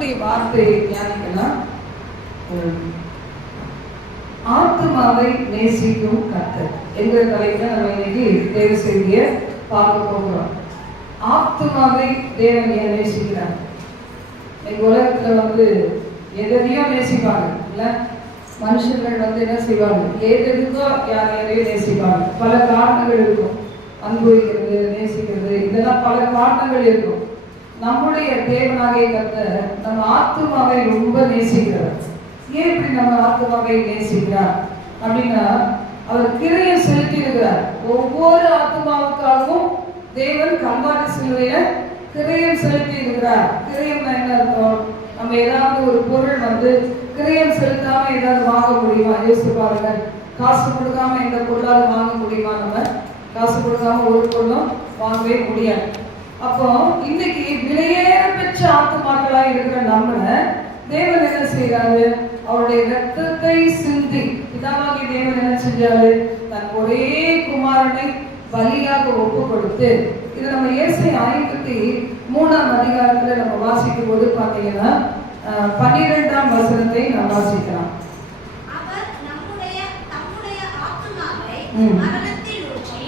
கர்த்தருடைய வார்த்தையை தியானிக்கலாம். ஆத்துமாவை நேசிக்கும் கர்த்தர் என்கிற தலைப்பில் நம்ம இன்னைக்கு தேவ செய்தியை பார்க்க போகிறோம். ஆத்துமாவை தேவன் ஏன் நேசிக்கிறார்? எங்க உலகத்துல எதையும் நேசிப்பாங்க இல்ல, மனுஷர்கள் என்ன செய்வாங்க, ஏதெதுக்கோ யாரையும் நேசிப்பாங்க. பல காரணங்கள் இருக்கும், அனுபவிக்கிறது, நேசிக்கிறது, இதெல்லாம் பல காரணங்கள் இருக்கும். நம்முடைய தேவனாகிய கர்த்தர் நம்ம ஆத்துமாவை ரொம்ப நேசிக்கிறார். ஏன் இப்படி நம்ம ஆத்துமாவை நேசிக்கிறார் அப்படின்னா, அவர் கிரையை செலுத்தி இருக்கிறார். ஒவ்வொரு ஆத்துமாவுக்காகவும் தேவன் கல்வாரி சிலுவையில கிரயம் செலுத்தி இருக்கிறார். கிரயம்னா என்ன அர்த்தம்? நம்ம ஏதாவது ஒரு பொருள் கிரயம் செலுத்தாம ஏதாவது வாங்க முடியுமா? யோசிச்சு பாருங்க. காசு கொடுக்காம எந்த பொருளாவது வாங்க முடியுமா? நம்ம காசு கொடுக்காம ஒரு பொருளும் வாங்கவே முடியாது. அப்போ இன்னைக்கு விலையேற பெற்ற ஆத்துமாக்களா இருக்கிற நம்மள தேவன் என்ன செய்யறாரு? அவருடைய ரத்தத்தை சிந்தி பிதாவாகிய தேவன் என்ன செஞ்சாரு? தன் ஒரே குமாரனை பலியாக ஒப்பு கொடுத்து, இது நம்ம ஏசாயா 53 நம்ம வாசிக்கும் போது பாத்தீங்கன்னா 12ஆம் வசனத்தை நாம் வாசிக்கலாம். அவர் தம்முடைய ஆத்துமாவை மரணத்தில் ஊற்றி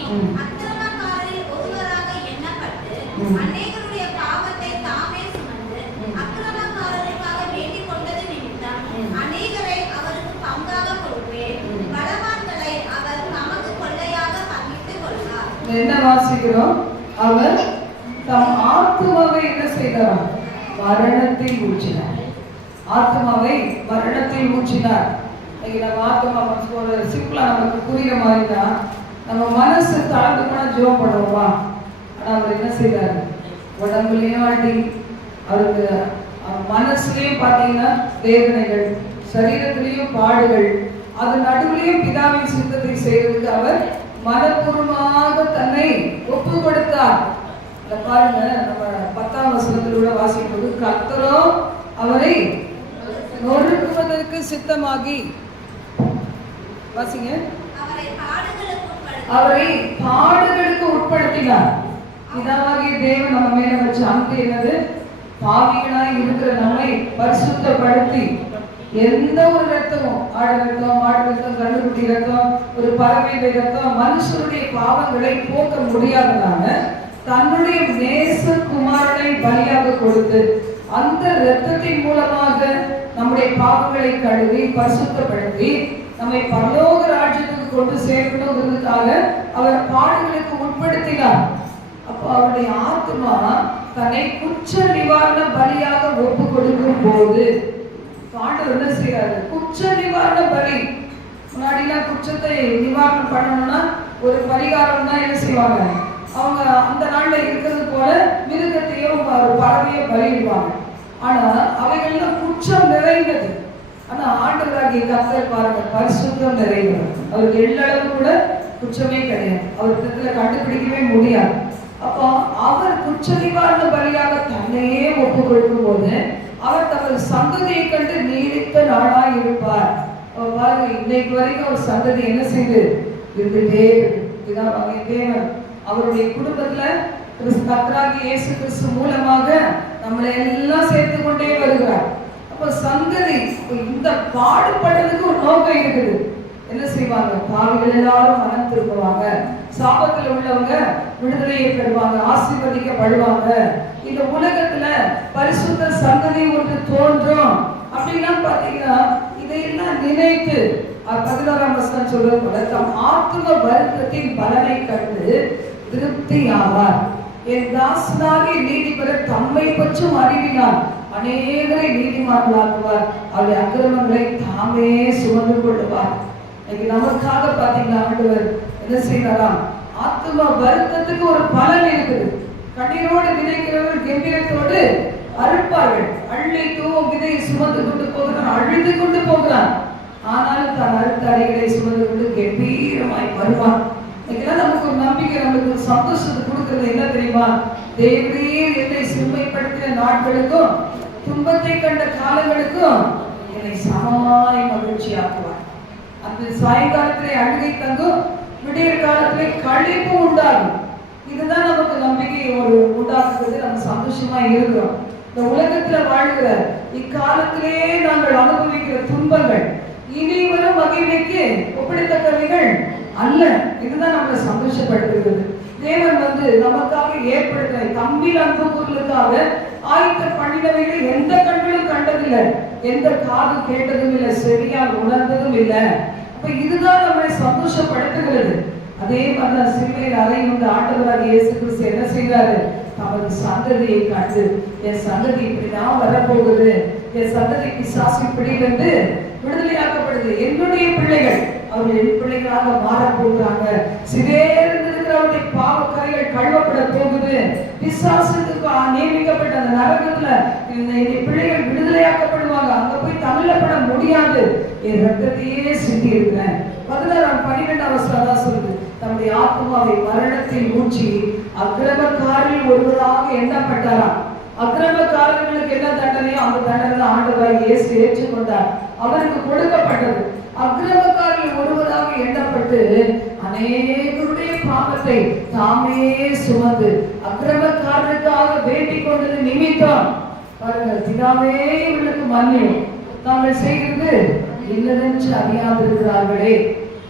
அக்கிரமக்காரரில் ஒருவராக எண்ணப்பட்டு அநேகருடைய பாவத்தை தாமே சுமந்து அக்கிரமக்காரருக்காக வேண்டிக் கொண்டது நிமித்தம் அநேகரை அவருக்கு பங்காக கொடுப்பேன், பலவான்களை அவர் நமக்கு கொள்ளையாக பங்கிட்டுக் கொள்வார். என்ன வாசிக்கிறோம்? அவர் தம் ஆத்துமாவை என்ன செய்தார்? மரணத்தில் ஊற்றினார். ஆத்மாவை மரணத்தில் ஊற்றினார். நம்ம ஆத்மா ஒரு சிம்பிளா நமக்கு புரியுற மாதிரி தான். நம்ம மனசு தாழ்ந்து போனா ஜெபம் பண்ணுவோமா? ஆனா அவர் என்ன செய்தார்? உடம்புலயும் அடி, அவருக்கு மனசுலயும் பாத்தீங்கன்னா வேதனைகள், சரீரத்திலையும் பாடுகள், அது நடுவிலையும் பிதாவின் சித்தத்தை செய்வதற்கு அவர் மனப்பூர்வமாக தன்னை ஒப்பு கொடுத்தார். பாருங்க, நம்ம 10ஆம் வசனத்தில் கூட வாசிப்பது, கர்த்தரோ அவரை நொறுக்குவதற்கு சித்தமாகி, வாசிங்க, அவரை பாடுகளுக்கு உட்படுத்தினார். பிதாவாகிய தேவன் நம்ம மேல வச்ச அன்பு என்னது? பாவிகளாய் இருக்கிற நம்மை பரிசுத்தப்படுத்தி, எந்த ஒரு ரத்தமும், ஆடு ரத்தம், மாடு ரத்தம், கண்டுகுட்டி ரத்தம், ஒரு பறவை ரத்தம் மனுஷனுடைய பாவங்களை போக்க முடியாதனால தன்னுடைய நேச குமாரனை பலியாக கொடுத்து அந்த இரத்தத்தின் மூலமாக நம்முடைய பாவங்களை கழுவி பரிசுத்தப்படுத்தி நம்மை பரலோக ராஜ்யத்துக்கு கொண்டு சேர்க்கணுங்கிறதுக்காக அவர் பாடுகளுக்கு உட்படுத்தினார். அப்போ அவருடைய ஆத்மா தன்னை குற்ற நிவாரண பலியாக ஒப்பு கொடுக்கும் போது ஆண்டவர் என்ன செய்யறாரு? குற்ற நிவாரண பலி. முன்னாடிலாம் குற்றத்தை நிவாரணம் பண்ணணும்னா ஒரு பரிகாரம் தான் என்ன செய்வாங்க, அவங்க அந்த நாள்ல இருக்கிறது போல மிருகத்தையோ ஒரு பறவையோ பலியிடுவாங்க. ஆனா அவைகள்லாம் குற்றம் நிறைந்தது. ஆனா ஆண்டவராகிய கர்த்தர் பாருங்க, பரிசுத்தம் நிறைந்தவர். அவருக்கு எள்ளளவு கூட குற்றமே கிடையாது. அவருக்கு கண்டுபிடிக்கவே முடியாது. அப்போ அவர் குற்ற நிவாரண பலியாக தன்னையே ஒப்பு கொடுக்கும் போது அவர் தமது சந்ததியை கண்டு நீடித்த நாளாய் இருப்பார். பாருங்க, இன்னைக்கு வரைக்கும் ஒரு சந்ததி என்ன செய்து இருந்துட்டே இருக்கு. தேவன் அவருடைய குடும்பத்துல கர்த்தராகிய இயேசு கிறிஸ்து மூலமாக நம்மளை எல்லாம் சேர்த்து கொண்டே வருகிறார். அப்ப சந்ததி இந்த பாடுபடுறதுக்கு ஒரு நோக்கம் இருக்குது. என்ன செய்வாங்க? பாவிகள் எல்லாரும் மனம் திரும்புவாங்க, சாபத்தில் உள்ளவங்க விடுதலையை பெறுவாங்க, ஆசீர்வதிக்கப்படுவாங்க, இந்த உலகத்துல பரிசுத்த சந்ததி ஒன்று தோன்றும் அப்படின்னா பாத்தீங்கன்னா இதையெல்லாம் நினைத்து 11ஆம் வசனம் சொல்றது போல தம் ஆத்தும வருத்தத்தின் பலனை கண்டு திருப்தி ஆவார். என் தாசனாகிய நீதிபரர் தம்மை பற்றும் அறிவினால் அநேகரை நீதிமான்களாக்குவார், அவருடைய அக்கிரமங்களை தாமே சுமந்து கொள்ளுவார். இன்னைக்கு நமக்காக பாத்தீங்கன்னா ஆண்டவர் என்ன செய்யலாம்? ஆத்தும வருத்தத்துக்கு ஒரு பலன் இருக்குது. கண்ணீரோடு விதைக்கிறவர்கள் கம்பீரத்தோடு அறுப்பார்கள். அள்ளி தூவும் விதையை சுமந்து கொண்டு போகிறான், அழுது கொண்டு போகிறான். ஆனாலும் தான் அறுத்த அடிகளை சுமந்து கொண்டு கம்பீரமாய் வருவான். இன்னைக்கு நமக்கு ஒரு நம்பிக்கை, நமக்கு ஒரு சந்தோஷத்தை கொடுக்கிறது என்ன தெரியுமா? தேவரே என்னை சிறுமைப்படுத்தின நாட்களுக்கும் துன்பத்தை கண்ட காலங்களுக்கும் என்னை சமமாய் மகிழ்ச்சியாக்குவார். அந்த சாயங்காலத்திலே அழுகை தங்கும், விடியற் காலத்திலே கழிப்பு உண்டாகும். இதுதான் நமக்கு நம்பிக்கை ஒரு உண்டாக்குறது. நம்ம சந்தோஷமா இருக்கிறோம். இந்த உலகத்துல வாழ்கிற இக்காலத்திலே நாங்கள் அனுபவிக்கிற துன்பங்கள் இனி வரும் மகிழ்ச்சிக்கு ஒப்பிடத்தக்கவைகள் அல்ல. இதுதான் நம்மளை சந்தோஷப்படுத்துகிறது. தேவன் நமக்காக ஏற்படுத்த தம்பில் அன்பு பொருளுக்காக ஆயத்த பண்ணினவைகளை எந்த கண்களும் கண்டதில்லை, எந்த காது கேட்டதும் இல்லை, செவியால் உணர்ந்ததும் இல்லை. அப்ப இதுதான் நம்மளை சந்தோஷப்படுத்துகிறது. அதே மாதிரி சிலுவையில் அறையுண்டு ஆண்டவராக இயேசு கிறிஸ்து என்ன செய்தாரு? தமது சந்ததியை கண்டு, என் சந்ததி இப்படிதான் வரப்போகுது, என் சந்ததி பிசாசு இப்படி வந்து விடுதலையாக்கப்படுது, என்னுடைய பிள்ளைகள் அவர்கள் என் பிள்ளைகளாக மாறப் போகிறாங்க, சிதேர்ந்திருக்கிறவருடைய பாவக்கரைகள் கழுவப்பட போகுது, பிசாசுக்கு நியமிக்கப்பட்ட அந்த நரகத்துல என் பிள்ளைகள் விடுதலையாக்கப்படுவாங்க, அங்க போய் தள்ளப்பட முடியாது, என் ரத்தத்தையே சிந்தி இருக்கிறேன். 11-12 வசனம் சொல்லுது, தம்முடைய ஆத்மாவை மரணத்தில் ஊற்றி அக்கிரமக்காரில் ஒருவராக எண்ணப்பட்டாராம். அக்கிரமக்காரர்களுக்கு என்ன தண்டனையோ அந்த தண்டனை ஆண்டவராகிய இயேசு ஏற்றுக்கொண்டார், அவருக்கு கொடுக்கப்பட்டது. அக்கிரமக்காரில் ஒருவராக எண்ணப்பட்டு அநேகருடைய பாவத்தை தாமே சுமந்து அக்கிரமக்காரருக்காக வேண்டிக் கொண்டது நிமித்தம் பாருங்க, பிதாவே இவர்களுக்கு மன்னியும், தாங்கள் செய்கிறது இல்லதென்று அறியாதிருக்கிறார்களே.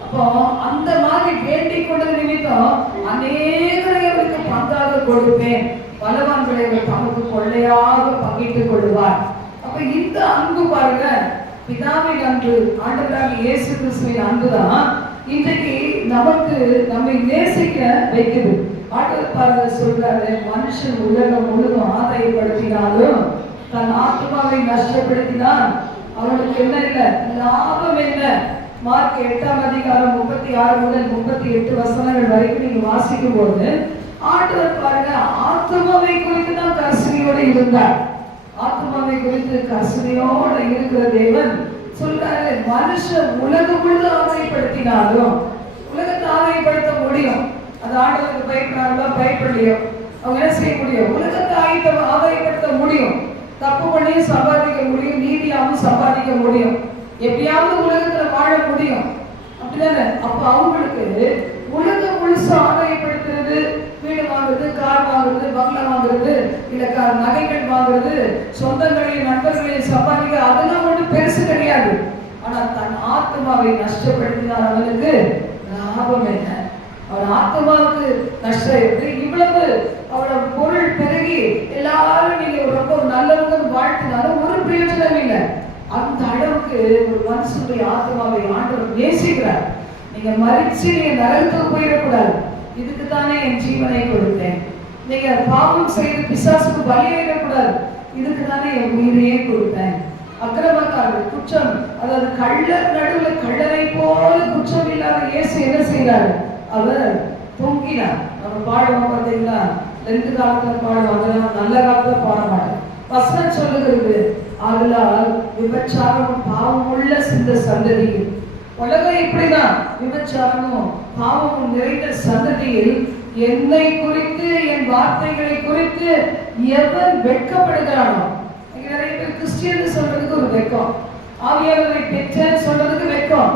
அப்போ அந்த மாதிரி வேண்டிக் கொண்டது நிமித்தம் அநேகரை அவருக்கு பங்காக கொடுப்பேன், பலவான்களை அவர் தமக்கு கொள்ளையாக பங்கிட்டுக் கொள்வார். அப்ப இந்த அன்பு பாருங்க, பிதாவின் அன்பு, ஆண்டவராகிய இயேசு கிறிஸ்துவின் அன்புதான் இன்றைக்கு நமக்கு நம்மை நேசிக்க வைக்குது. ஆண்டவர் பாருங்க சொல்றாரு, மனுஷன் உலகம் முழுவதும் ஆதாயப்படுத்தினாலும் தன் ஆத்மாவை நஷ்டப்படுத்தினால் அவனுக்கு என்ன இல்லை, லாபம் என்ன? மார்க் 8-36 முதல் 38 வசனங்கள் வரைக்கும் நீங்க வாசிக்கும் போது ஆண்டவர் பாருங்க ஆத்மாவை குறித்து தான் கர்சனையோடு இருந்தார். ஆத்மாவை குறித்து கர்சனையோடு இருக்கிற தேவன் சொல்றாரு, மனுஷன் உலகம் முழு ஆதாயப்படுத்தினாலும் உலகத்தை ஆதாயப்படுத்த முடியும். அது ஆண்டவருக்கு பயப்படுறாங்களோ பயப்படலையோ அவங்க என்ன செய்ய முடியும்? உலகத்தை ஆதாயப்படுத்த முடியும், தப்பு பண்ணியும் சம்பாதிக்க முடியும், நீதியாகவும் சம்பாதிக்க முடியும், எப்படியாவது உலகத்துல வாழ முடியும், அப்படிதானே? அப்ப அவங்களுக்கு உலகம் முழுசு ஆதாயப்படுத்துறது, வீடு வாங்குறது, கார் வாங்குறது, பங்களா வாங்குறது, இல்ல நகைகள் வாங்குறது, சொந்தங்களையும் நண்பர்களையும் சம்பாதிக்க, அதெல்லாம் ஒன்றும் பெருசு கிடையாது. ஆனா தன் ஆத்மாவை நஷ்டப்படுத்தினால் அவனுக்கு லாபம் என்ன? அவன் ஆத்மாவுக்கு நஷ்டம் இருக்கு. இவ்வளவு அவனோட பொருள் பெருகி எல்லாரும் நீங்க ரொம்ப நல்லவங்க வாழ்த்தினாலும் ஒரு பிரயோஜனம் இல்லை. அந்த அளவுக்கு ஒரு மனுஷனுடைய ஆத்மாவை ஆண்டவர் நேசிக்கிறார். நீங்க மறிச்சு நீங்க நரகத்துக்கு போயிடக்கூடாது, இதுக்கு தானே என் ஜீவனை கொடுத்தேன். நீங்க பாவம் செய்து பிசாசுக்கு பலியிடக்கூடாது, இதுக்கு தானே என் உயிரையே கொடுத்தேன். அக்கிரமக்காரர் குற்றம், அதாவது கள்ளர் நடுவில் கள்ளரை போல குற்றம் இல்லாத இயேசு என்ன செய்யறாரு? அவர் பொங்கினார். நம்ம பாடுவோம் பார்த்தீங்களா, 2 காலத்துல பாடுவோம், அதெல்லாம் நல்ல காலத்துல பாட மாட்டோம். வசனம் சொல்லுகிறது, ஆதலால் விபச்சாரமும் பாவமுள்ள சிந்த சந்ததியில், உலகம் இப்படிதான், விபச்சாரமும் பாவமும் நிறைந்த சந்ததியில் என்னை குறித்து என் வார்த்தைகளை குறித்து எவன் வெட்கப்படுகிறானோ. நிறைய பேர் கிறிஸ்டியன் சொல்றதுக்கு ஒரு வெட்கம், ஆவியானவரை பெற்றேன் சொல்றதுக்கு வெட்கம்,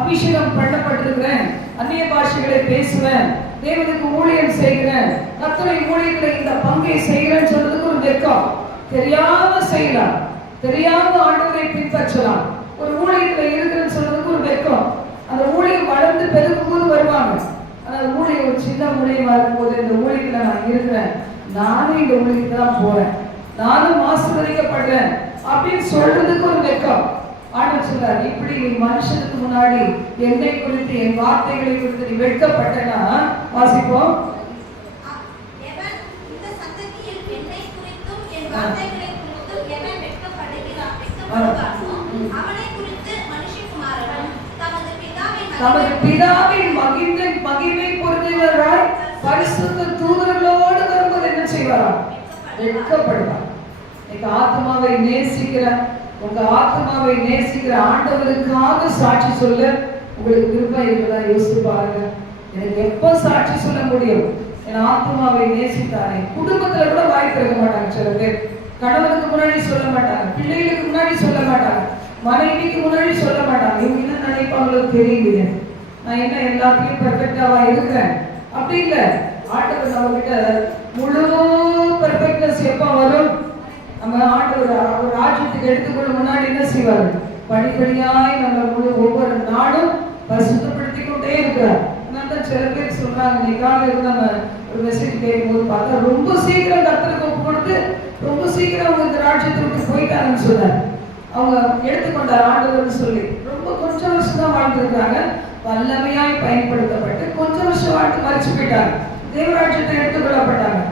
அபிஷேகம் பண்ணப்பட்டிருக்கிறேன், அந்நிய பாஷைகளை பேசுவேன், தேவனுக்கு ஊழியம் செய்கிறேன், கர்த்தருடைய ஊழியத்துல இந்த பங்கை செய்கிறேன்னு சொல்றதுக்கு ஒரு வெட்கம். தெரியாம செய்யலாம், தெரியாம ஆண்டவரை பின்பற்றலாம், ஒரு ஊழியத்துல இருக்கிறேன்னு சொல்றதுக்கு ஒரு வெட்கம். அந்த ஊழியம் வளர்ந்து பெருகும் போது வருவாங்க, அந்த ஊழியம் ஒரு சின்ன ஊழியமா இருக்கும் போது இந்த ஊழியத்துல நான் இருக்கிறேன், நானும் இந்த ஊழியத்துல தான் போறேன், நானும் ஆசீர்வதிக்கப்படுறேன் அப்படின்னு சொல்றதுக்கு ஒரு வெட்கம். ஆண்டவர் சொல்றார், இப்படி நீ மனுஷனுக்கு முன்னாடி என்னை குறித்து என் வார்த்தைகளை குறித்து நீ வெட்கப்பட்டனா, வாசிப்போம், தமது பிதாவின் மகிமை பொருந்தினராய் பரிசுத்த தூதர்களோடு வரும்போது என்ன செய்வாராம்? வெட்கப்படுவார். நீங்க ஆத்மாவை நேசிக்கிற, உங்க ஆத்மாவை நேசிக்கிற ஆண்டவருக்காக சாட்சி சொல்ல உங்களுக்கு விருப்பம் இருக்குதா? யோசித்து பாருங்க. எனக்கு எப்ப சாட்சி சொல்ல முடியும்? என் ஆத்மாவை நேசித்தானே. குடும்பத்துல கூட வாய் திறக்க மாட்டாங்க சில பேர், கணவனுக்கு முன்னாடி சொல்ல மாட்டாங்க, பிள்ளைகளுக்கு முன்னாடி சொல்ல மாட்டாங்க, மனைவிக்கு முன்னாடி சொல்ல மாட்டாங்க. இவங்க என்ன நினைப்பாங்களோ தெரியலையே, நான் என்ன எல்லாத்தையும் பெர்ஃபெக்டாவா இருக்கிறேன் அப்படி இல்லை. ஆண்டவர் நம்ம கிட்ட முழு பெர்ஃபெக்ட்னஸ் எப்ப வரும்? நம்ம ஆண்டவர் ஒரு ராஜ்யத்துக்கு எடுத்துக்கொள்ளும் முன்னாடி என்ன செய்வாரு? படிப்படியாய் நம்ம ஒவ்வொரு நாளும் பரிசுத்தப்படுத்திக் கொண்டே இருக்கிறார். அதனால சில பேர் சொல்றாங்க, நீ காலையில் நம்ம ஒரு மெசேஜ் கேட்கும்போது பார்த்தா ரொம்ப சீக்கிரம் கர்த்தருக்கு ஒப்பு கொடுத்து ரொம்ப சீக்கிரம் அவங்க இந்த ராஜ்யத்தை விட்டு போயிட்டாங்கன்னு சொன்னார். அவங்க எடுத்துக்கொண்டார் ஆண்டவர்னு சொல்லி ரொம்ப கொஞ்சம் வருஷம் தான் வாழ்ந்துருக்காங்க. வல்லமையாய் பயன்படுத்தப்பட்டு கொஞ்சம் வருஷம் வாழ்ந்து மறைச்சு போயிட்டாங்க, தேவராஜ்யத்தை எடுத்துக்கொள்ளப்பட்டாங்க.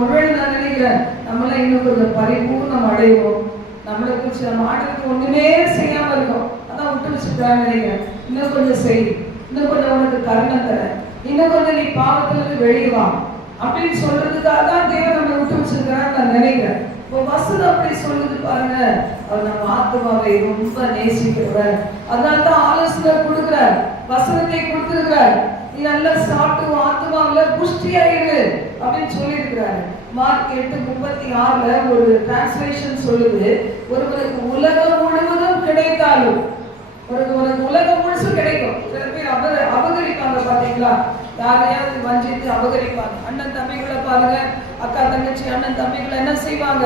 ஒருவேளை நான் நினைக்கிறேன் நம்மள இன்னும் கொஞ்சம் பரிபூர்ணம் அடைவோம், நம்மளை குறிச்சு நம்ம ஆண்டவருக்கு ஒண்ணுமே செய்யாம இருக்கோம், அதான் விட்டு வச்சுட்டான்னு நினைக்கிறேன். இன்னும் கொஞ்சம் செய், இன்னும் கொஞ்சம் உனக்கு கருணை தர, இன்னும் கொஞ்சம் நீ பாவத்துல இருந்து வெளியே வா அப்படின்னு சொல்றதுக்காக தான் தேவன் நம்ம விட்டு வச்சிருக்கிறான்னு நான் நினைக்கிறேன். இப்போ வசனம் அப்படி சொல்லுது பாருங்க, அவர் நம்ம ஆத்மாவை ரொம்ப நேசிக்கிறவர். அதனால தான் ஆலோசனை கொடுக்கிறார், வசனத்தை கொடுத்திருக்கிறார். நீ நல்லா சாப்பிட்டு ஆத்மாவில புஷ்டியாயிரு அப்படின்னு சொல்லி இருக்கிறாரு. மார்க் 8:36 ஒரு டிரான்ஸ்லேஷன் சொல்லுது, ஒருவருக்கு உலகம் முழுவதும் கிடைத்தாலும், உனக்கு உலகம் முழுசும் கிடைக்கும். சில பேர் அபகரிப்பாங்க பாத்தீங்களா, யாரையாவது வஞ்சித்து அபகரிப்பாங்க. அண்ணன் தம்பிகளை பாருங்க, அக்கா தங்கச்சி அண்ணன் தம்பிகளை என்ன செய்வாங்க,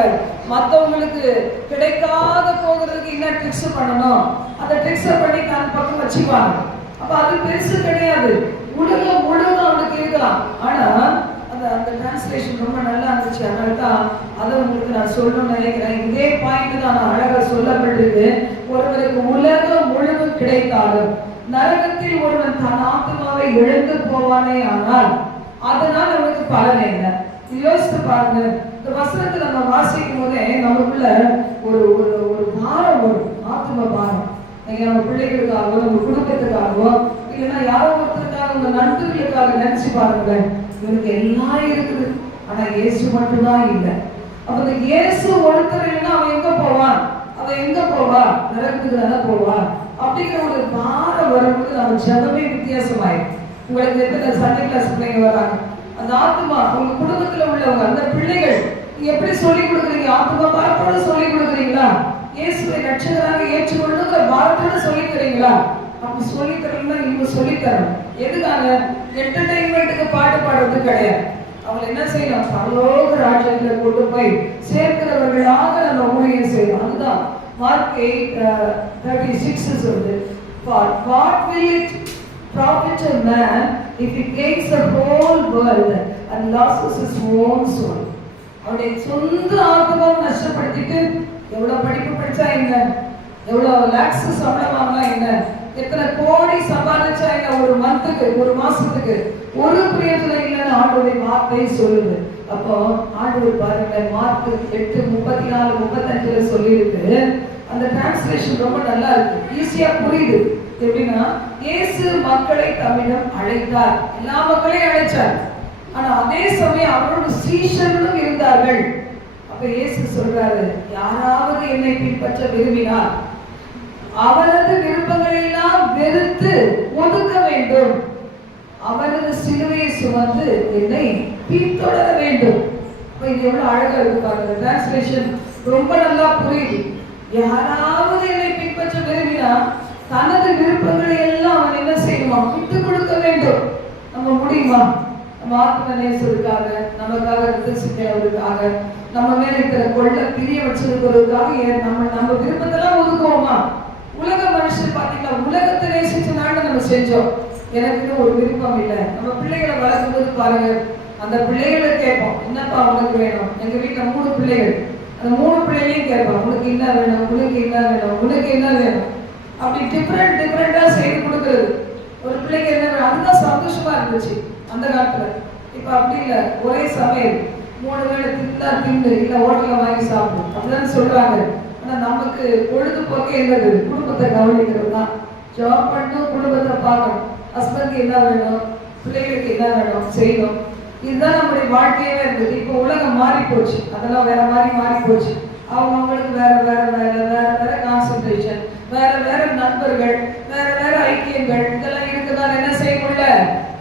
மற்றவங்களுக்கு கிடைக்காத போகிறதுக்கு என்ன ட்ரிக்ஸ் பண்ணணும் அந்த ட்ரிக்ஸை பண்ணி தன் பக்கம் வச்சுக்குவாங்க. அப்ப அது பெருசு கிடையாது, உலகம் முழுவதும் அவனுக்கு இருக்கலாம். ஆனா அந்த டிரான்ஸ்லேஷன் ரொம்ப நல்லா இருந்துச்சு, அதனால தான் அதை உங்களுக்கு நான் சொல்லணும்னு நினைக்கிறேன். இதே பாயிண்ட் தான் அழகா சொல்லப்பட்டிருக்கு. ஒருவருக்கு உலகம் முழுவதும் கிடைத்தாலும் நரகத்தில் ஒருவன் தன் ஆத்மாவை இழந்து போவானே ஆனால் அதனால் அவனுக்கு பலன் என்ன? யோசித்து பாருங்க. இந்த வசனத்தை நம்ம வாசிக்கும் போதே நமக்குள்ள ஒரு ஒரு ஒரு பாரம் வரும், ஆத்ம பாரம். நீங்க நம்ம பிள்ளைகளுக்காகவோ நம்ம குடும்பத்துக்காகவோ இல்லைன்னா யாரோ ஒருத்தருக்காக உங்க நண்பர்களுக்காக நினைச்சு பாருங்களேன். இவனுக்கு எல்லாம் இருக்குது, ஆனா இயேசு மட்டும்தான் இல்லை. அப்ப இந்த இயேசு ஒருத்தர் இல்லைன்னா அவன் எங்க போவான்? அவன் எங்க போவா? நரகத்துக்கு தானே போவா. அப்படிங்கிற ஒரு பாரம் வரும்போது நம்ம ஜபமே வித்தியாசமாயிடும். உங்களுக்கு எத்தனை சண்டே கிளாஸ் பிள்ளைங்க வராங்க, அந்த ஆத்மா உங்க குடும்பத்துல உள்ளவங்க அந்த பிள்ளைகள் எப்படி சொல்லிக் கொடுக்குறீங்க? ஆத்மா பாரத்தோட சொல்லிக் கொடுக்குறீங்களா? இயேசுவை ரட்சகராக ஏற்றுக்கொள்ளுங்கிற பாரத்தோட சொல்லித் தரீங்களா? அப்படி சொல்லித் தரணும்னா இவங்க சொல்லித் தரணும். எதுக்காக? என்டர்டைன்மெண்ட்டுக்கு பாட்டு பாடுறது கிடையாது. அவங்க என்ன செய்யணும்? பரலோக ராஜ்யத்துல கொண்டு போய் சேர்க்கிறவர்களாக நம்ம ஊழியம் செய்யணும். அதுதான் மார்க் 8:36 சொல்லுது, for what will it profit a man if he gains the whole world and loses his own soul? அவருடைய சொந்த ஆத்மாவை நஷ்டப்படுத்திட்டு எவ்வளவு படிப்பு படிச்சா என்ன, எவ்வளவு லாக்ஸ் சம்பளம் வாங்கினா என்ன, எத்தனை கோடி சம்பாதிச்சா என்ன, ஒரு மந்த்துக்கு ஒரு மாசத்துக்கு ஒரு பிரயோஜனம் இல்லைன்னு ஆண்டவருடைய வார்த்தை சொல்லுது. அப்போ ஆண்டவர் பாருங்க, மார்க் 8:34-35 சொல்லியிருக்கு. அந்த டிரான்ஸ்லேஷன் ரொம்ப நல்லா இருக்கு, ஈஸியா புரியுது. எப்படின்னா, இயேசு மக்களை தம்மிடம் அழைத்தார், எல்லா மக்களையும் அழைச்சார். ஆனா அதே சமயம் அவரோட சீஷர்களும் இருந்தார்கள். அப்ப இயேசு சொல்றாரு, யாராவது என்னை பின்பற்ற விரும்பினார் அவரது விருப்பங்களை எல்லாம் வெறுத்து ஒதுக்க வேண்டும், அவரது சிலுவையை சுமந்து என்னை பின்தொடர வேண்டும். இது எவ்வளவு அழகா இருக்கு பாருங்க, டிரான்ஸ்லேஷன் ரொம்ப நல்லா புரியுது. யாராவது என்னை பின்பற்ற விரும்பினா தனது விருப்பங்களை எல்லாம் அவன் என்ன செய்யணுமா? விட்டு கொடுக்க வேண்டும். நம்ம முடியுமா? நம்ம ஆத்ம நேசருக்காக, நமக்காக ரசிக்கிறவருக்காக, நம்ம மேல இருக்கிற கொள்ள பிரிய வச்சிருக்கிறதுக்காக நம்ம விருப்பத்தெல்லாம் ஒதுக்குவோமா? உலக மனுஷன் பாத்தீங்களா, உலகத்தை நேசிச்சனால நம்ம செஞ்சோம், எனக்கு ஒரு விருப்பம் இல்லை. நம்ம பிள்ளைகளை வளர்க்கும் போது பாருங்க, அந்த பிள்ளைகளை கேட்போம், என்னப்பா உனக்கு வேணும்? எங்க வீட்டுல 3 பிள்ளைகள், அந்த 3 பிள்ளைகளையும் கேட்போம், உனக்கு என்ன வேணும், உனக்கு என்ன வேணும், உனக்கு என்ன வேணும், அப்படி டிஃப்ரெண்டா செய்து கொடுக்குறது. ஒரு பிள்ளைக்கு என்ன வேணும், அதுதான் சந்தோஷமா இருந்துச்சு அந்த காலத்துல. இப்ப அப்படி இல்லை, ஒரே சமையல் 3 வேளை தின்னு இல்ல ஹோட்டல்ல வாங்கி சாப்பிடும் அப்படின்னு சொல்றாங்க. ஆனா நமக்கு பொழுதுபோக்கு என்னது? குடும்பத்தை கவனிக்கிறது தான். ஜாப் பண்ணணும், குடும்பத்தை பார்க்கணும், ஹஸ்பண்டுக்கு என்ன வேணும், பிள்ளைகளுக்கு என்ன வேணும் செய்யணும். இதுதான் நம்முடைய வாழ்க்கையவே இருந்தது. இப்போ உலகம் மாறி போச்சு, அதெல்லாம் வேற மாதிரி மாறி போச்சு. அவங்களுக்கு வேற வேற வேற வேற வேற கான்சன்ட்ரேஷன், வேற வேற நண்பர்கள், வேற வேற ஐக்கியங்கள், இதெல்லாம் இருக்குதான் என்ன செய்ய முடியல,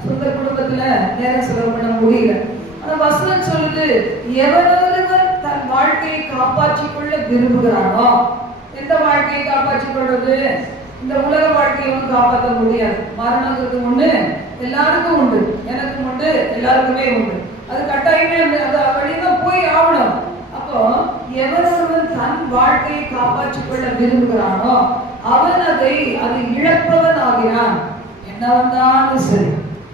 சொந்த குடும்பத்துல நேரம் செலவு பண்ண முடியல. ஆனா வசனம் சொல்லுது, எவனொருவர் தன் வாழ்க்கையை காப்பாற்றிக் கொள்ள விரும்புகிறானோ. எந்த வாழ்க்கையை காப்பாற்றிக் கொள்வது? இந்த உலக வாழ்க்கையை ஒன்றும் காப்பாற்ற முடியாது. மரணத்துக்கு ஒண்ணு எல்லாருக்கும் உண்டு, எனக்கும் உண்டு, எல்லாருக்குமே உண்டு. அது கட்டாயமே அது வழிதான் போய் ஆகணும். அப்போ அப்போ எவன் ஒருவன் தன் வாழ்க்கையை காப்பாற்றிக் கொள்ள விரும்புகிறானோ அவன் அதை இழப்பவன் ஆகிறான். என்ன வந்தாலும் சரி,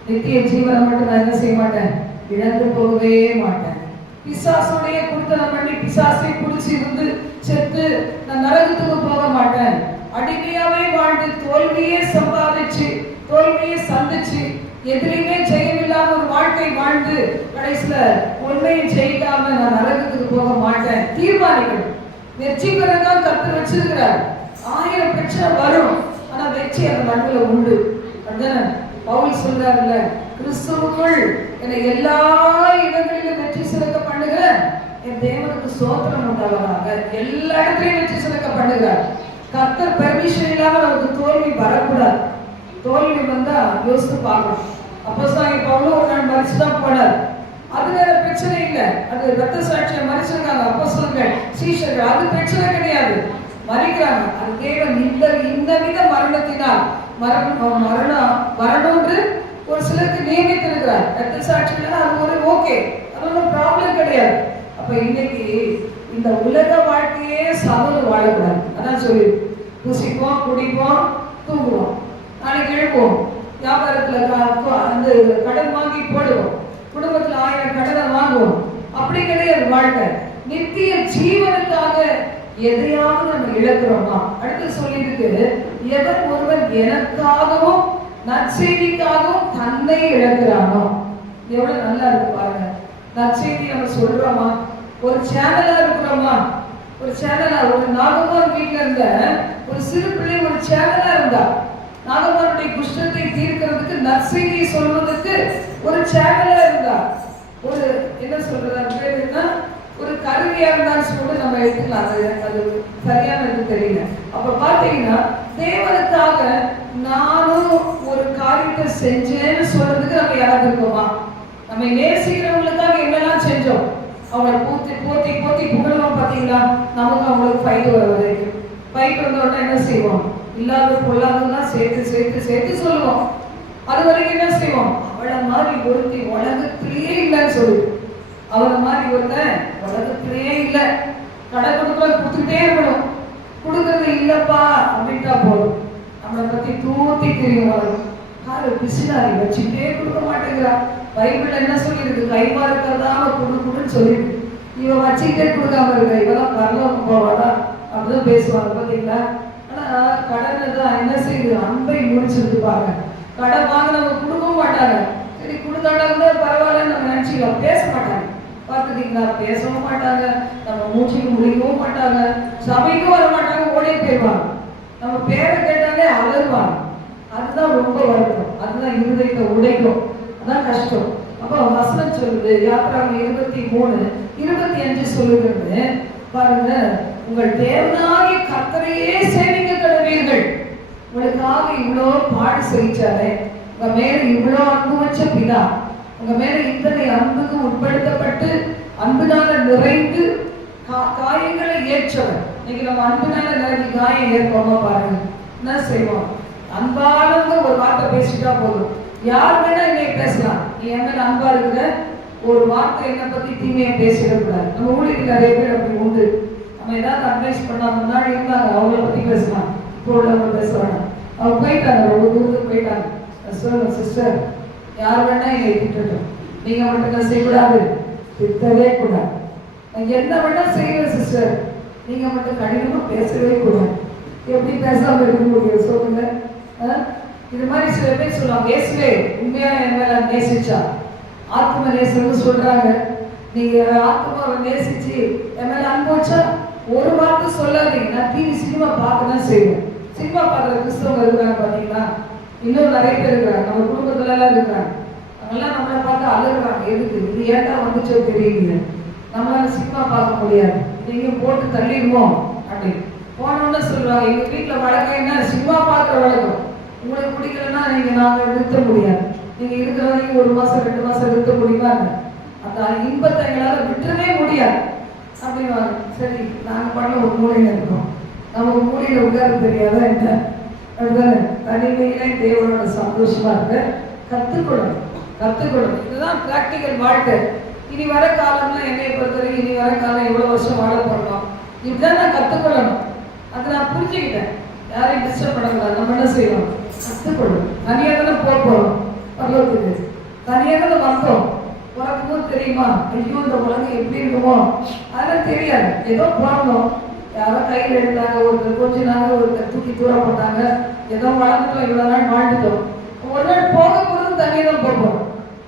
நித்திய ஜீவனை மட்டும் நான் என்ன செய்ய மாட்டேன், இழந்து போகவே மாட்டேன். பிசாசுடைய குடுத்தனம் பண்ணி பிசாசை குடிச்சு இருந்து செத்து நான் நரகத்துக்கு போக மாட்டேன். அடிமையாவே வாழ்ந்து தோல்வியே சம்பாதிச்சு தோல்வியை சந்திச்சு எதிலையுமே ஜெயமில்லாத ஒரு வாழ்க்கை வாழ்ந்து கடைசியில உண்மையும் ஜெயிக்காம நான் நரகத்துக்கு போக மாட்டேன் தீர்மானிக்கணும். வெற்றி பெறதான் கர்த்தர் வச்சிருக்கிறார். 1000 பிரச்சனை வரும், ஆனா வெற்றி அந்த நடுவில் உண்டு. அதுதானே பவுல் சொல்றாருல்ல, கிறிஸ்துவுக்குள் என்னை எல்லா இடங்களிலும் வெற்றி சிறக்க பண்ணுகிற என் தேவனுக்கு ஸ்தோத்திரம் உண்டாவதாக. எல்லா இடத்துலையும் வெற்றி சிறக்க பண்ணுகிறார். கர்த்தர் பெர்மிஷன் இல்லாம நமக்கு தோல்வி வரக்கூடாது. தோல்வி வந்தா யோசித்து பார்க்கணும். அப்போஸ்தலன் பவுல் ஒரு நாள் மரிச்சுதான் போனார். அது வேற பிரச்சனை இல்லை, அது ரத்த சாட்சியை மரிச்சிருக்காங்க அப்போஸ்தலர்கள் சீஷர்கள், அது பிரச்சனை கிடையாது. மரிக்கிறாங்க, அது தேவன் இந்த வித மரணத்தினால் மரணம் வரணும்னு ஒரு சிலருக்கு நியமித்திருக்கிறார். ரத்த சாட்சிகள் அது ஒரு ஓகே, அது ஒன்றும் ப்ராப்ளம் கிடையாது. அப்ப இன்னைக்கு இந்த உலக வாழ்க்கையே சாதனை வாழக்கூடாது. அதான் சொல்லி புசிப்போம், குடிப்போம், தூங்குவோம், நாளைக்கு எழுப்போம், வியாபாரத்துல அந்த கடன் வாங்கி போடுவோம், குடும்பத்துல 1000 கடனை வாங்குவோம். அப்படி கிடையாது வாழ்க்கை. நித்திய ஜீவனுக்காக எதையாவது நம்ம இழக்கிறோமா? அடுத்து சொல்லிருக்கு, எவன் ஒருவன் எனக்காகவும் நற்செய்திக்காகவும் தன்னை இழக்கிறானோ. எவ்வளவு நல்லா இருக்கு பாருங்க. நற்செய்தி நம்ம சொல்றோமா? ஒரு சேனலா இருக்கிறோமா? ஒரு சேனலா, ஒரு நாகமான் வீட்டுல இருந்த ஒரு சிறு பிள்ளை ஒரு சேனலா இருந்தா, நாகமானுடைய குஷ்டத்தை தீர்க்கிறதுக்கு நற்செய்தியை சொல்வதற்கு ஒரு சேனலா இருந்தா, ஒரு என்ன சொல்றதுன்னா ஒரு கருவியா இருந்தாலும் கூட நம்ம எடுத்துக்கலாம். அது சரியானது தெரியல. அப்ப பாத்தீங்கன்னா தேவனுக்காக நானும் ஒரு காரியத்தை செஞ்சேன்னு சொல்றதுக்கு நம்ம யாராவது இருக்கோமா? நம்ம நேசிக்கிறவங்களுக்காக என்னெல்லாம் செஞ்சோம், அவங்களை போத்தி போத்தி போத்தி புகழுவோம். பாத்தீங்களா, நமக்கு அவங்களுக்கு ஃபைட் வர வரைக்கும் ஃபைட் வந்த உடனே என்ன செய்வோம், இல்லாத பொல்லாதெல்லாம் சேர்த்து சேர்த்து சேர்த்து சொல்லுவோம். அது வரைக்கும் என்ன செய்வோம், அவளை மாதிரி ஒருத்தி உலகத்திலேயே இல்லைன்னு சொல்லு, அவளை மாதிரி ஒருத்தன் உலகத்திலேயே இல்லை, கடை கொடுத்துட்டே இருக்கணும், கொடுக்கறது இல்லப்பா அப்படின்ட்டா போதும், நம்மளை பத்தி தூத்தி தெரியும். வரும் காரு பிசினாரி வச்சுட்டே கொடுக்க மாட்டேங்கிறா. பைபிள் என்ன சொல்லியிருக்கு, கைமா இருக்கிறதா கொடுன்னு சொல்லியிருக்கு. இவன் வச்சுக்கிட்டே கொடுக்காம இருக்க, இவெல்லாம் பரலோகம் போவாடா அப்படிதான் பேசுவாங்க பாத்தீங்களா. ஆனா கடன் தான் என்ன செய்யுது, அன்பை முடிச்சிருப்பாங்க. கடன் வாங்கினவங்க கொடுக்கவும் மாட்டாங்க. சரி கொடுத்தாட்டா கூட பரவாயில்லன்னு நம்ம நினைச்சுக்கலாம், பேச மாட்டாங்க. பார்த்துட்டீங்களா, பேசவும் மாட்டாங்க, நம்ம மூச்சுக்கு முடிக்கவும் மாட்டாங்க, சபைக்கும் வர மாட்டாங்க, ஓடே போயிடுவாங்க. நம்ம பேரை கேட்டாலே அலறுவாங்க. அதுதான் ரொம்ப வருத்தம், அதுதான் இருதயத்தை உடைக்கும், அதான் கஷ்டம். அப்போ வசனம் சொல்லுது, யாத்திராகம் 23:25 சொல்லுகிறது பாருங்க, உங்கள் தேவனாகிய கர்த்தரையே சேவிக்க கடவீர்கள். உங்களுக்காக இவ்வளோ பாடு செய்ச்சாலே, உங்க மேல இவ்வளோ அன்பு வச்ச பிதா, உங்க மேல இத்தனை அன்புக்கு உட்படுத்தப்பட்டு அன்புனால நிறைந்து காயங்களை ஏற்றவர். இன்னைக்கு நம்ம அன்புனால நிறைஞ்சு காயம் ஏற்போமா? பாருங்க என்ன செய்வோம், அன்பானவங்க ஒரு வார்த்தை பேசிட்டா போதும், யார் வேணா இன்னைக்கு பேசலாம், நீ என் மேல அன்பா இருக்கிற ஒரு வார்த்தை என்னை பத்தி தீமையை பேசிடக்கூடாது. நம்ம ஊழியர்கள் நிறைய பேர் அப்படி உண்டு. நம்ம ஏதாவது அட்வைஸ் பண்ணா, முன்னாடி இருந்தாங்க அவங்கள பத்தி பேசலாம், இப்போ உள்ளவங்க பேசுவாங்க. அவங்க போயிட்டாங்க, ரொம்ப தூரத்துக்கு போயிட்டாங்க. சொல்லுங்க சிஸ்டர், யார் வேணா என்னை திட்டட்டும், நீங்க மட்டும் என்ன செய்யக்கூடாது, திட்டவே கூடாது. என்ன வேணா செய்வேன் சிஸ்டர், நீங்க மட்டும் கடினமா பேசவே கூடாது. எப்படி பேசாம இருக்க முடியும் சொல்லுங்க? இது மாதிரி சில பேர் சொல்லுவாங்க, இயேசுவே உண்மையா என் மேல நேசிச்சா, ஆத்ம நேசம்னு சொல்றாங்க. நீங்க ஆத்மாவை நேசிச்சு என் மேல அன்பு வச்சா ஒரு வார்த்தை சொல்லாதீங்க, நான் டிவி சினிமா பார்க்க தான் செய்வேன். சினிமா பார்க்குற கிறிஸ்தவங்க இருக்கிறாங்க பாத்தீங்களா, இன்னும் நிறைய பேர் இருக்கிறாங்க, நம்ம குடும்பத்துல எல்லாம் இருக்கிறாங்க. அவங்கெல்லாம் நம்மளை பார்த்து அழுகுறாங்க, எதுக்கு இது ஏட்டா வந்துச்சோ தெரியல, நம்மளால சினிமா பார்க்க முடியாது, நீங்க போட்டு தள்ளிடுவோம் அப்படின்னு போனோன்னு சொல்லுவாங்க. எங்க வீட்டுல வழக்கம் என்ன, சினிமா பார்க்குற வழக்கம். உங்களுக்கு பிடிக்கலன்னா நீங்க நாங்க நிறுத்த முடியாது, நீங்க இருக்கிற வரைக்கும் 1 மாசம் 2 மாசம் நிறுத்த முடியுமாங்க, அந்த இன்பத்தை எங்களால விட்டுறவே முடியாது அப்படின்னா. சரி நாங்க பண்ண ஒரு மூலையில இருக்கோம், நமக்கு மூலையில உட்கார தெரியாதா என்ன? அப்படிதானே, தனிமையிலே தேவனோட சந்தோஷமா இருக்க கத்துக்கணும். இதுதான் பிராக்டிக்கல் வாழ்க்கை. இனி வர காலம்லாம் என்னை பொறுத்தவரைக்கும் இனி வர காலம் எவ்வளோ வருஷம் வாழ போகிறோம் இப்படிதான் நான் கற்றுக்கொள்ளணும். அதை நான் புரிஞ்சுக்கிட்டேன். யாரையும் டிஸ்டர்ப் பண்ணக்கூடாது. நம்ம என்ன செய்யணும்? கற்றுக்கொள்ளணும். தனியாக தானே போகிறோம் பரலோகத்துக்கு, தனியாக தானே வந்தோம். பிறக்கும்போது தெரியுமா ஐயோ இந்த உலகம் எப்படி இருக்குமோ அதெல்லாம் தெரியாது. ஏதோ பிறந்தோம், யாரோ கையில் எடுத்தாங்க, ஒருத்தர் கொஞ்சினாங்க, ஒருத்தர் தூக்கி தூரம் போட்டாங்க, ஏதோ வளர்ந்துட்டோம், இவ்வளோ நாள் வாழ்ந்துட்டோம். ஒரு நாள் போக போகிறது தனியாக தான் போகிறோம்.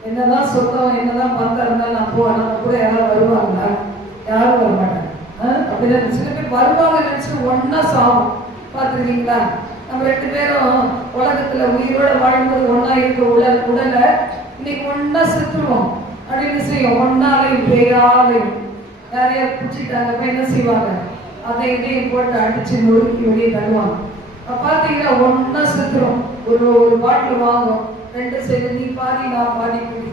என்னதான் சொந்தம் என்னதான் பந்தம் இருந்தாலும் நான் போவேன். நம்ம கூட யாராவது வருவாங்களா? யாரும் வர மாட்டாங்க. அப்படிதான் சில பேர் வருவாங்க நினைச்சு ஒன்னா சாகும். பார்த்துருக்கீங்களா? நம்ம 2 பேரும் உலகத்துல உயிரோட வாழும்போது ஒன்னா இருக்க உடலை இன்னைக்கு ஒன்னா செத்துருவோம். அப்படின்னு செய்யும் ஒன்னாலையும் பேராலையும் நிறைய பிடிச்சிட்டாங்க. போய் என்ன செய்வாங்க? அதை இதையும் போட்டு அடிச்சு நொறுக்கி வெளியே தருவாங்க. பார்த்தீங்கன்னா ஒன்னா செத்துரும். ஒரு பாட்டில் வாங்கும், 2 சைடு நீ பாதி நான் பாதி குடி.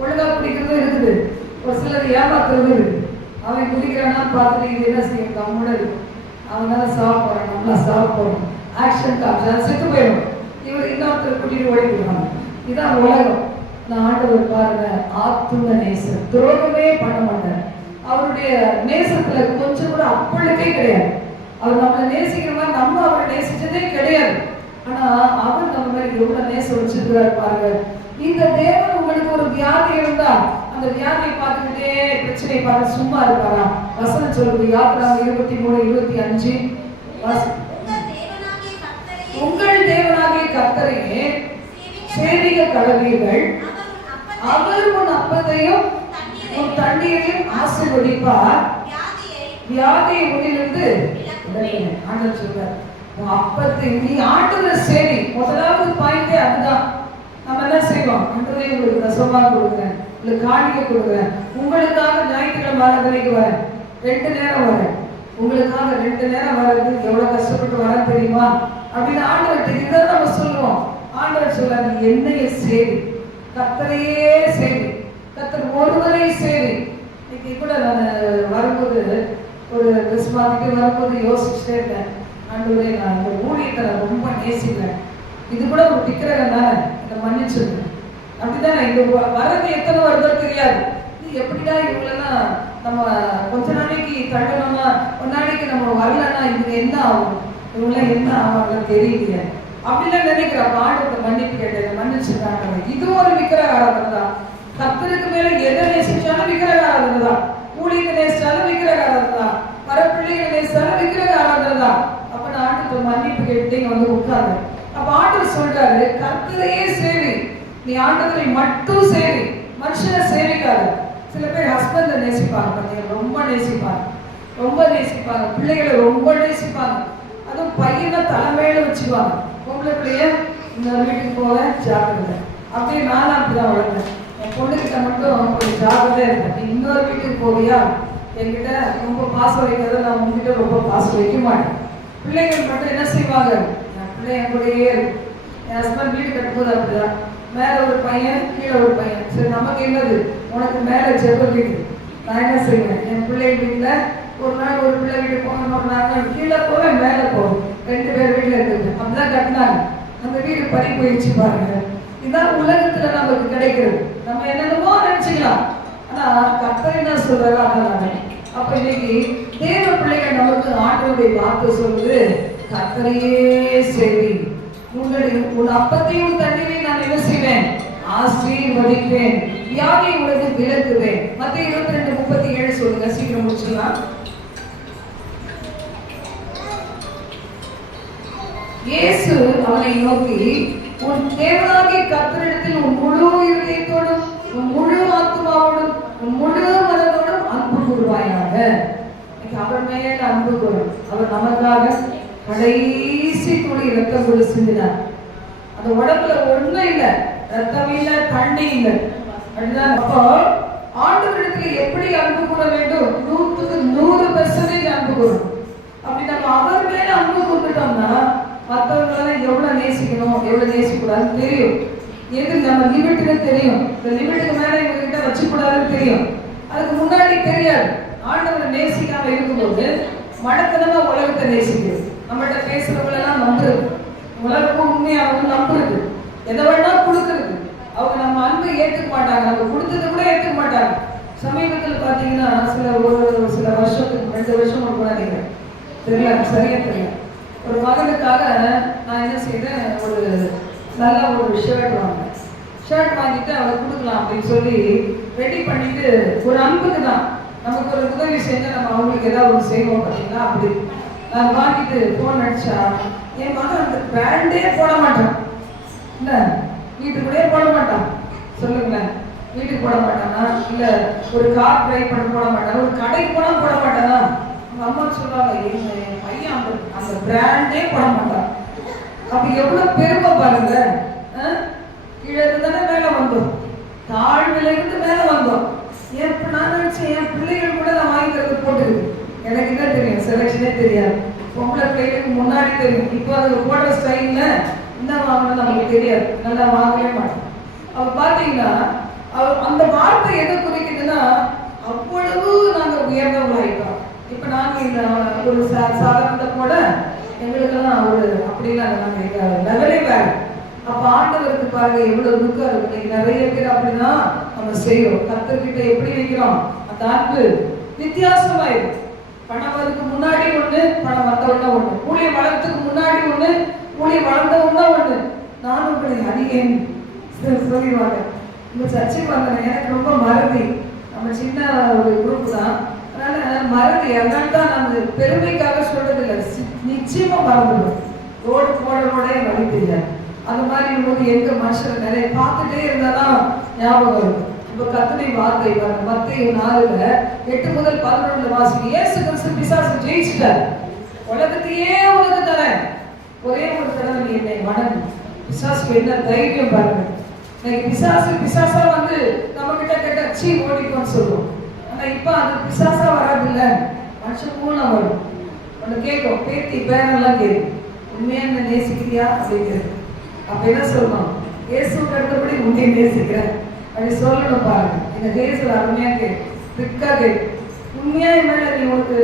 ஒழுங்கா குடிக்கிறதும் இருக்குது, ஒரு சிலர் ஏமாத்துறதும் இருக்குது. அவன் குடிக்கிறான்னா பார்த்துட்டு இது என்ன செய்யும்? கம்முட இருக்கும். அவனால சாப்பிட்றான், நம்மளா சாப்பிட்றோம். ஆக்ஷன் காமிச்சு செத்து போயிடும். இவர் இன்னொருத்தர் கூட்டிட்டு ஓடி போடுவாங்க. இதுதான் உலகம். நான் ஆண்டவர் பாருங்க, ஆத்தும நேசம், துரோகமே பண்ண மாட்டார். அவருடைய நேசத்துல கொஞ்சம் கூட அப்பளுக்கே கிடையாது. அவர் நம்மளை நேசிக்கிற மாதிரி நம்ம அவரை நேசிச்சதே கிடையாது. ஆனா அவர் நம்ம மாதிரி எவ்வளவு நேசம் வச்சிருக்கிறார் பாருங்க. இந்த தேவன் உங்களுக்கு ஒரு வியாதி இருந்தா அந்த வியாதியை பார்த்துக்கிட்டே பிரச்சனையை பார்த்து சும்மா இருப்பாரா? வசனம் சொல்லுது யாத்திராகம் 23:25. உங்கள் தேவனாகிய கர்த்தரையே சேவிக்க கடவீர்கள், அவர் உன் அப்பத்தையும் உன் தண்ணீரையும் ஆசீர்வதிப்பார், வியாதியை உன்னிலிருந்து ஆண்டவர் சொல்றார். உன் அப்பத்தை நீ ஆண்டவர் சேவி. முதலாவது பாயிண்டே அதுதான். நம்ம என்ன செய்வோம்? ஆண்டவரே உங்களுக்கு தசமாக கொடுக்குறேன், உங்களுக்கு காணிக்கை கொடுக்குறேன், உங்களுக்காக ஞாயிற்றுக்கிழமை ஆராதனைக்கு வரேன், 2 நேரம் வரேன், உங்களுக்காக 2 நேரம் வர்றது எவ்வளவு கஷ்டப்பட்டு வர தெரியுமா அப்படின்னு ஆண்டவர்கிட்ட இதை நம்ம சொல்லுவோம். ஆண்டவர் சொல்றாரு, என்னைய சேவி, கர்த்தரையே சேவி, கர்த்தர் ஒருவரை சேவி. இன்னைக்கு கூட நான் வரும்போது ஒரு ட்ரெஸ் மாத்திட்டு வரும்போது யோசிச்சுட்டே இருக்கேன், ஆண்டவரே நான் இந்த ஊழியத்தை நான் ரொம்ப நேசிக்கிறேன், இது கூட ஒரு விக்கிரகம் தானே, இதை மன்னிச்சிருக்கேன். அப்படிதான் இந்த வர்றது எத்தனை வருதோ தெரியாது. இது எப்படிடா இவங்களெல்லாம் நம்ம கொஞ்ச நாளைக்கு தள்ளணும்னா, ஒரு நாளைக்கு நம்ம வரலன்னா இவங்க என்ன ஆகும், இவங்களாம் என்ன ஆவாங்க தெரியலையே அப்படிலாம் நினைக்கிற ஆண்டவத்தை மன்னிப்பு கேட்டேன், மன்னிச்சிருக்காங்க. இது ஒரு விக்கிரக ஆராதனை தான். கர்த்தருக்கு மேல எதை நேசிச்சாலும் விக்கிரக ஆராதனை தான். ஊழியத்தை நேசிச்சாலும் விக்கிரக ஆராதனை தான். வரப்பிள்ளைகளை நேசிச்சாலும் விக்கிரக ஆராதனை தான். அப்ப நான் ஆண்டவத்தை மன்னிப்பு கேட்டு இங்க வந்து உட்கார்ந்து, அப்ப ஆண்டவர் சொல்றாரு, கர்த்தரையே சேவி, நீ ஆண்டவரை மட்டும் சேவி, மனுஷனை சேவிக்காத. சில பேர் ஹஸ்பண்டை நேசிப்பாங்க, பார்த்தீங்கன்னா ரொம்ப நேசிப்பாங்க, ரொம்ப நேசிப்பாங்க, பிள்ளைகளை ரொம்ப நேசிப்பாங்க, அதுவும் பையனை தலைமையில வச்சுக்குவாங்க. பொம்பளை பிள்ளைய இன்னொரு வீட்டுக்கு போவேன் ஜாக்கிரதை, அப்படியே நானும் அப்படிதான் வளர்ந்தேன். என் பொண்ணுகிட்ட மட்டும் கொஞ்சம் ஜாக்கிரதையா இருப்பேன். நீ இன்னொரு வீட்டுக்கு போவியா, என்கிட்ட ரொம்ப பாசம் வைக்கிறத நான் உங்ககிட்ட ரொம்ப பாசம் வைக்க மாட்டேன். பிள்ளைகள் மட்டும் என்ன செய்வாங்க, என் பிள்ளை என் கூடயே இருக்கு. என் ஹஸ்பண்ட் வீடு கட்டும்போது அப்படிதான், மேலே ஒரு பையன் கீழே ஒரு பையன். சரி நமக்கு என்னது, உனக்கு மேலே ஜெப வீடு. நான் என்ன செய்வேன், என் பிள்ளை வீட்டில் ஒரு நாள் ஒரு பிள்ளை வீடு போகணும், ஒரு நாள் கீழே போவேன் மேலே போவேன், 2 பேர் வீட்டில் இருக்குது. அப்படிதான் கட்டினாங்க. அந்த வீடு பறி போயிடுச்சு பாருங்க. இதுதான் உலகத்துல நமக்கு கிடைக்கிறது. நம்ம என்னென்னமோ நினைச்சுக்கலாம், ஆனா கர்த்தர் என்ன சொல்றாரு அதான். அப்ப இன்னைக்கு தேவ பிள்ளைகள் நமக்கு ஆண்டவருடைய வார்த்தை சொல்லுது, கர்த்தரையே சேவி, உன் அப்பத்தையும் தண்ணீரையும் நான் என்ன செய்வேன், ஆசீர்வதிப்பேன், வியாதியை உனக்கு விலக்குவேன். மத்தேயு 22:37 சொல்லுங்க, சீக்கிரம் முடிச்சுக்கலாம். இயேசு அவனை நோக்கி, உன் தேவனாகிய கர்த்தரிடத்தில் உன் முழு இதயத்தோடும் உன் முழு ஆத்மாவோடும் உன் முழு மனதோடும் அன்பு கூறுவாயாக. அவர் மேல அன்பு கூறும். அவர் நமக்காக கடைசி துளி ரத்தம் கூட சிந்தினார். அந்த உடம்புல ஒண்ணும் இல்லை, ரத்தம் இல்லை, தண்ணி இல்லை. அப்படிதான். அப்போ ஆண்டவரிடத்துல எப்படி அன்பு கூற வேண்டும், 100க்கு 100% அன்பு கூறும். அப்படி நம்ம அவர் மேல அன்பு கூப்பிட்டோம்னா மற்றவங்களெல்லாம் எவ்வளவு நேசிக்கணும் எவ்வளவு நேசிக்கூடாதுன்னு தெரியும். எது நம்ம லிமிட்டுன்னு தெரியும். இந்த லிமிட்டுக்கு மேல இவங்ககிட்ட வச்சுக்கூடாதுன்னு தெரியும். அதுக்கு முன்னாடி தெரியாது. ஆண்டவரை நேசிக்காம இருக்கும்போது மடத்தனமா உலகத்தை நேசிக்கிறது, நம்மகிட்ட பேசுறவங்களெல்லாம் நம்புறது, உலகமும் உண்மையாகவும் நம்புறது, எதை வேணா கொடுக்கறது. அவங்க நம்ம அன்பை ஏற்றுக்க மாட்டாங்க, நம்ம கொடுத்தது கூட ஏற்றுக்க மாட்டாங்க. சமீபத்தில் பார்த்தீங்கன்னா சில வருஷத்துக்கு 2 வருஷம் கூட நினைக்கிறேன், தெரியல சரியா தெரியல. ஒரு மகனுக்காக நான் என்ன செய்தேன், நல்ல ஒரு ஷர்ட் வாங்கிட்டு அவரை கொடுக்கலாம் அப்படின்னு சொல்லி ரெடி பண்ணிட்டு, ஒரு அன்புக்கு தான், நமக்கு ஒரு உதவி செஞ்சா நம்ம அவங்களுக்கு ஏதாவது ஒரு செய்வோம் பார்த்தீங்களா, அப்படி நான் வாங்கிட்டு ஃபோன் அடிச்சா என் மகன் அந்த பேண்டே போட மாட்டான். இல்லை வீட்டுக்குள்ளேயே போட மாட்டான். சொல்லுங்களேன், வீட்டுக்கு போட மாட்டானா, இல்லை ஒரு கார் ட்ரைவ் பண்ண போட மாட்டானா, ஒரு கடைக்கு போனால் போட மாட்டானா. அவங்க அம்மா சொல்றாங்க, என் பையன் அந்த பிராண்டே போட மாட்டான். அப்ப எவ்வளவு பெருமை பாருங்க. கீழே இருந்து தானே மேலே வந்தோம், தாழ்வில இருந்து மேலே வந்தோம். நான் நினைச்சேன் என் பிள்ளைகள் கூட நான் வாங்கி தரது போட்டுருக்கு. எனக்கு என்ன தெரியும், செலெக்ஷனே தெரியாது. பொம்பளை பிள்ளைகளுக்கு முன்னாடி தெரியும், இப்போ அது போடுற ஸ்டைல்ல இந்த வாங்கணும் நமக்கு தெரியாது, நல்லா வாங்கவே மாட்டோம். அவர் பார்த்தீங்கன்னா அந்த வார்த்தை எதை குறிக்குதுன்னா, அவ்வளவு நாங்கள் உயர்ந்தவங்களாயிட்டோம். இப்போ நாங்கள் இந்த ஒரு சாதாரணத்தை கூட எங்களுக்கெல்லாம் அப்படிலாம் நாங்கள் லெவலே வேறு. அப்போ ஆண்டவருக்கு பாருங்க எவ்வளவு துக்கம் இருக்கு. இன்னைக்கு நிறைய பேர் அப்படிதான் நம்ம செய்யறோம். கர்த்தர்கிட்ட எப்படி வைக்கிறோம், அந்த அன்பு வித்தியாசமாயிடும். பணம் வரதுக்கு முன்னாடி ஒண்ணு, பணம் வந்தவுடனே ஒண்ணு, ஊழியம் வளர்றதுக்கு முன்னாடி ஒண்ணு, ஊழியம் வளர்ந்தவுடனே ஒண்ணு. நானும் உங்களை அதிகம் சொல்லிடுவாங்க. இந்த சர்ச்சைக்கு வந்தேன், எனக்கு ரொம்ப மறதி. நம்ம சின்ன ஒரு குரூப் தான், அதனால மறதி. அதனால தான் நம்ம பெருமைக்காக சொல்றது இல்லை, நிச்சயமா மறந்துடும். ரோடு போடுறோட வழி தெரியாது. அந்த மாதிரி இருக்கும்போது எங்க மனுஷன் நிறைய பார்த்துட்டே இருந்தாதான் ஞாபகம் இருக்கும். இப்ப கர்த்தருடைய வார்த்தை பாருங்க, மத்தேயு 4:8 முதல் 11 வாசிங்க. இயேசு கிறிஸ்து பிசாசு ஜெயிச்சிட்டார். உலகத்தையே உனக்கு தரேன், ஒரே ஒரு தடவை நீ என்னை வணங்கு. பிசாசுக்கு என்ன தைரியம் பாருங்க. இன்னைக்கு பிசாசா வந்து நம்ம கிட்ட கேட்ட சீ ஓடிப்போன்னு சொல்லுவோம். ஆனா இப்ப அது பிசாசா வராது, இல்ல மனுஷன் மூலம் வரும். ஒண்ணு கேட்கும், பேத்தி பேரெல்லாம் கேட்கும், உண்மையா என்ன நேசிக்கிறியா அப்படிங்கிறது. அப்ப என்ன சொல்லணும், இயேசுக்கு அடுத்தபடி உன்னை நேசிக்கிறேன் அப்படி சொல்லணும் பாருங்க. இந்த கேஸ்ல அருமையா கேட்கும், திக்கா கேட்கும், உண்மையா என் மேல நீ உனக்கு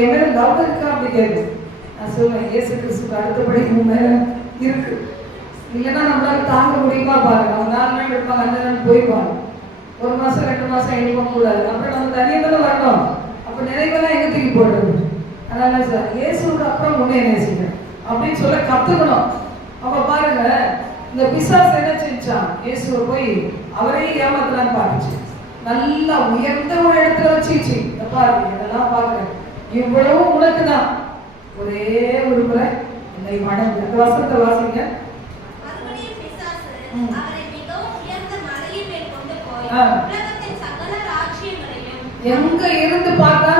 என் மேல லவ் இருக்கா அப்படி கேட்கும். நான் சொல்லுவேன், இயேசு கிறிஸ்துக்கு அடுத்தபடி உன் மேல இருக்கு. இல்லைன்னா நம்மளால தாங்க முடியுமா பாருங்க. அவங்க 4 நாள் இருப்பாங்க, 5 நாள் போயிடுவாங்க. 1 மாசம் 2 மாசம் எழுப்ப கூடாது. அப்புறம் நம்ம தனியாக தானே வரணும். அப்ப நிறைவெல்லாம் எங்க தூக்கி போடுறது. அதனால சார் இயேசுக்கு அப்புறம் உன்னை நேசிக்கிறேன் அப்படின்னு சொல்ல கத்துக்கணும். அப்ப பாருங்க, இந்த பிசாசு என்ன செஞ்சான், இயேசுவை போய் அவரையும் ஏமாத்தலான்னு பார்த்துச்சு. நல்லா உயர்ந்த ஒரு இடத்துல வச்சுச்சு. பாருங்க, இதெல்லாம் பாக்குறேன், இவ்வளவு உனக்கு தான், ஒரே ஒரு முறை என்னை வணங்கு. அந்த வசனத்தை வாசிங்க. எங்க இருந்து பார்த்தா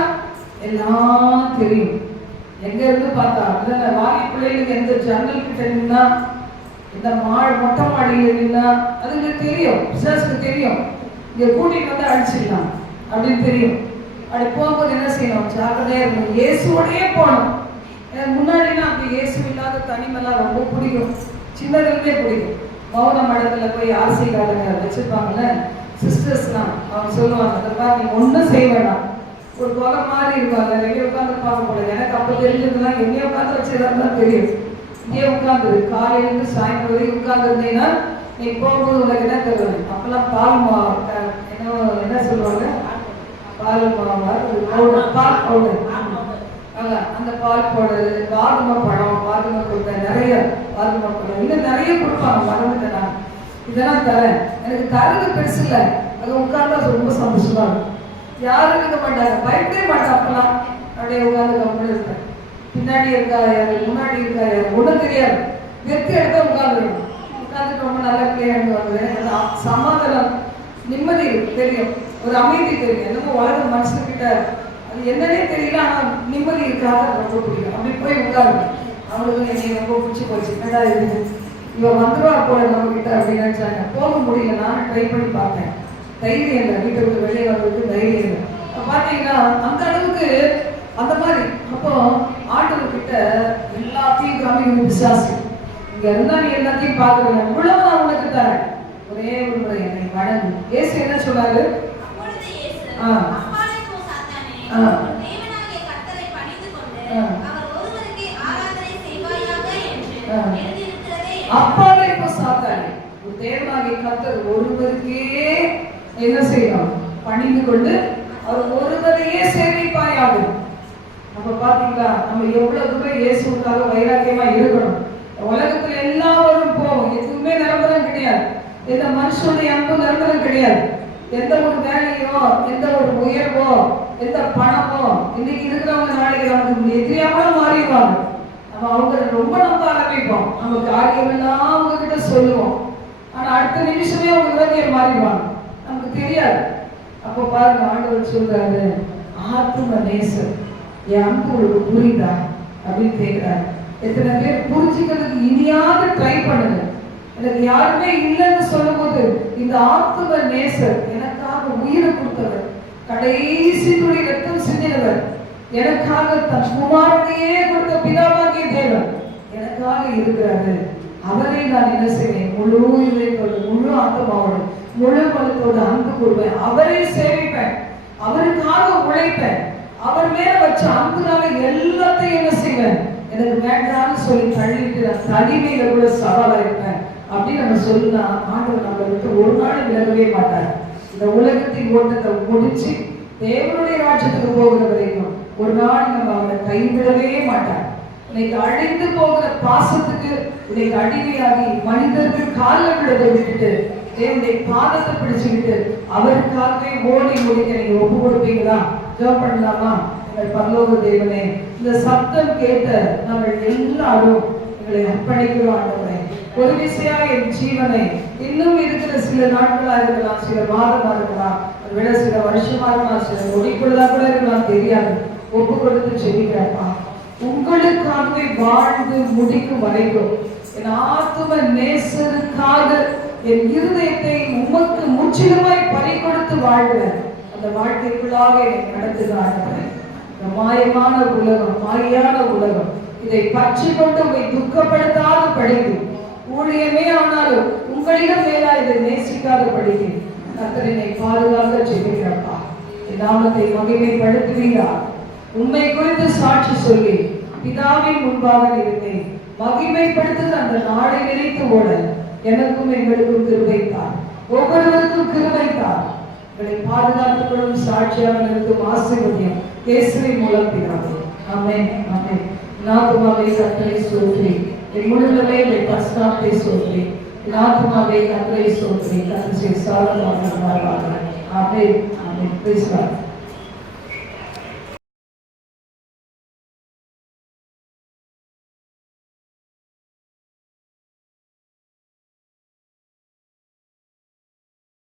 எல்லாம் தெரியும். எங்க இருந்து பார்த்தா வாங்கி பிள்ளைகளுக்கு எந்த ஜன்னல் கிட்ட நின்னா, இந்த மொட்டை மாடியில நின்னா அதுக்கு தெரியும், பிசாசுக்கு தெரியும். இங்க கூட்டிட்டு வந்து அடிச்சிடலாம் அப்படின்னு தெரியும். அப்படி போகும்போது என்ன செய்யணும், ஜாக்கிரதையா இருக்கணும். இயேசுவோடயே போகணும். முன்னாடினா அப்படி இயேசு இல்லாத தனிமெல்லாம் ரொம்ப பிடிக்கும், சின்னதுலேருந்தே பிடிக்கும். மௌன மடத்துல போய் ஆசைக்காரங்க வச்சிருப்பாங்கல்ல சிஸ்டர்ஸ்லாம், அவங்க சொல்லுவாங்க, அந்த மாதிரி நீங்க ஒன்றும் செய்ய வேண்டாம், ஒரு கொலை மாதிரி இருப்பாங்க, வெளியே உட்காந்து பார்க்க போல. எனக்கு அப்போ தெரிஞ்சதுலாம் என்னைய உட்காந்து வச்சதான் தெரியும். இங்கே உட்காந்து காலையிலேருந்து சாயந்தரம் வரைக்கும் உட்கார்ந்து இருந்தீங்கன்னா நீ போகும்போது உனக்கு என்ன தருவாங்க. அப்பெல்லாம் பால் என்ன சொல்லுவாங்க, பால் பவுடர், பால் பவுடர், அந்த பால் பவுடர், வாதுமை பழம், வாதுமை கொடுப்பேன், நிறைய வாதுமை பழம், இன்னும் நிறைய கொடுப்பாங்க, மறந்துட்டேன் நான். இதெல்லாம் தரேன். எனக்கு தரது பெருசு இல்லை, அது உட்கார்ந்தா ரொம்ப சந்தோஷமா இருக்கும். யாரும் இருக்க மாட்டாங்க, பயப்படவே மாட்டேன். அப்பெல்லாம் அப்படியே உட்காந்து கம்பெனி இருப்பேன். பின்னாடி இருக்கா யாரு, முன்னாடி இருக்கா யாரு, ஒன்றும் தெரியாது. வெற்றி எடுத்தா உட்காந்துருக்கணும். உட்காந்துட்டு ரொம்ப நல்லா கிளியாண்டு வருவேன். சமாதானம், நிம்மதி தெரியும், ஒரு அமைதி தெரியும். என்னமோ வளர்ந்த மனுஷன்கிட்ட அது என்னன்னே தெரியல, ஆனால் நிம்மதி இருக்காத ரொம்ப பிடிக்கும். அப்படி போய் உட்காந்து அவங்களுக்கு என்னை ரொம்ப பிடிச்சி போச்சு. என்னடா இது, இவன் வந்துடுவா போல நம்ம கிட்ட அப்படின்னு நினைச்சாங்க. போக முடியல, நானும் ட்ரை பண்ணி பார்த்தேன். தைரியம் இல்லை, வீட்டை விட்டு வெளியே வர்றதுக்கு தைரியம் இல்லை. பார்த்தீங்கன்னா அந்த அளவுக்கு அந்த மாதிரி. அப்போ ஆண்டவர்கிட்ட எல்லாத்தையும் காமிக்க பிசாசு, இங்க இருந்தா நீ எல்லாத்தையும் பார்க்கல, இவ்வளவு நான் உனக்கு தரேன், ஒரே ஒரு முறை என்னை வணங்கு. இயேசு என்ன சொன்னாரு, அப்பாலே இப்போ சாத்தானே, தேவனாகிய கர்த்தர் ஒருவருக்கே என்ன செய்யணும்? பணிந்து கொண்டு அவர் ஒருவரையே சேவிப்பாயாகும். அப்ப பாத்தீங்களா, நம்ம எவ்வளவு தூரம் இயேசுக்காக வைராக்கியமா இருக்கணும். உலகத்துல எல்லாரும் போவோம், எதுவுமே நிரந்தரம் கிடையாது. எந்த மனுஷனுடைய அன்பு நிரந்தரம் கிடையாது. எந்த ஒரு வேலையோ, எந்த ஒரு உயர்வோ, எந்த பணமோ, இன்னைக்கு இருக்கிறவங்க நாளைக்கு நமக்கு எதிரியாக மாறிடுவாங்க. நம்ம அவங்க ரொம்ப நம்ப ஆரம்பிப்போம், நம்ம காரியம் எல்லாம் அவங்க கிட்ட சொல்லுவோம். ஆனா அடுத்த நிமிஷமே அவங்க விரோதியை மாறிடுவாங்க, நமக்கு தெரியாது. அப்போ பாருங்க, ஆண்டவர் சொல்றாரு, ஆத்தும நேசர், என் அன்பு உங்களுக்கு புரியுதா அப்படின்னு கேட்கிறாரு. எத்தனை பேர் புரிஞ்சுக்கிறதுக்கு இனியாவது ட்ரை பண்ணுங்க. எனக்கு யாருமே இல்லைன்னு சொல்லும் போது, இந்த ஆத்தும நேசர் எனக்காக உயிரை கொடுத்தவர், கடைசி துளி ரத்தம் சிந்தினவர், எனக்காக தன் குமாரனையே கொடுத்த பிதாவாகிய தேவன் எனக்காக இருக்கிறாரு. அவரை நான் என்ன செய்வேன்? முழு இதயத்தோடு, முழு ஆத்மாவோடு, முழு பலத்தோடு அன்பு கூறுவேன். அவரை சேவிப்பேன், அவருக்காக உழைப்பேன். அவர் மேல வச்ச அன்புனால எல்லாத்தையும் என்ன செய்வேன்? எனக்கு வேண்டாம்னு சொல்லி தள்ளிட்டு நான் தனிமையில கூட சவாலா இருப்பேன் அப்படின்னு நம்ம சொல்லுனா, ஆண்டவர் நம்ம விட்டு ஒரு நாள் விலகவே மாட்டார். இந்த உலகத்தின் ஓட்டத்தை முடிச்சு தேவனுடைய ராஜ்யத்துக்கு போகிற வரைக்கும் ஒரு நாள் நம்ம அவரை கைவிடவே மாட்டார். இன்னைக்கு அழிந்து போகிற பாசத்துக்கு இன்னைக்கு அடிமையாகி மனிதர்கள் காலில் விழுதை விட்டுட்டு தேவனுடைய பாதத்தை பிடிச்சுக்கிட்டு அவருக்காகவே ஓடி முடிக்க நீங்க ஒப்பு கொடுப்பீங்களா? ஜெபம் பண்ணலாமா? எங்கள் பரலோக தேவனே, இந்த சத்தம் கேட்ட நாங்கள் எல்லாரும் எங்களை அர்ப்பணிக்கிறோம். ஆண்டவரே, ஒரு விசையா என் ஜீவனை இன்னும் இருக்கிற சில நாட்களா இருக்கலாம், சில மாதமா இருக்கலாம், விட சில வருஷமா இருக்கலாம், சில நொடிக்குள்ளதா கூட இருக்கலாம், தெரியாது. ஒப்பு கொடுத்து செபிக்கிறப்பா, உங்களுக்காகவே வாழ்ந்து முடிக்கும் வரைக்கும் என் ஆத்தும நேசருக்காக என் இருதயத்தை உமக்கு முற்றிலுமாய் பறி கொடுத்து வாழ்கிறேன். அந்த வாழ்க்கைக்குள்ளாக என்னை நடத்துகிறார்கள். இந்த மாயமான உலகம், மாயான உலகம், இதை பற்றி கொண்டு உங்களை துக்கப்படுத்தாத படிக்கு ஊழியமே ஆனாலும் உங்களிடம் மேலா இதை நேசிக்காத படிக்கு கர்த்தரை பாதுகாக்க செய்கிறப்பா. என் நாமத்தை மகிமைப்படுத்துவீரா. உண்மை குறித்து சாட்சி சொல்லி பிதாவின் முன்பாக இருந்தேன் மகிமைப்படுத்துகிற அந்த நாளை நினைத்து ஓட எனக்கும் எங்களுக்கும் கிருபைத்தார், ஒவ்வொருவருக்கும் கிருபைத்தார். எங்களை பாதுகாத்துக் கொள்ளும் சாட்சியாக இருக்கும் ஆசீர்வதியம் இயேசுவின் மூலம் பிதாவே. ஆமென், ஆமென். நாத்துமாவே கர்த்தரை ஸ்தோத்திரி, என் முழுவதுமே என் பரிசுத்தத்தை ஸ்தோத்திரி. நாத்துமாவே கர்த்தரை ஸ்தோத்திரி, கர்த்தர் சாலமாக வாழ்வார்கள். Amen, amen. Praise God.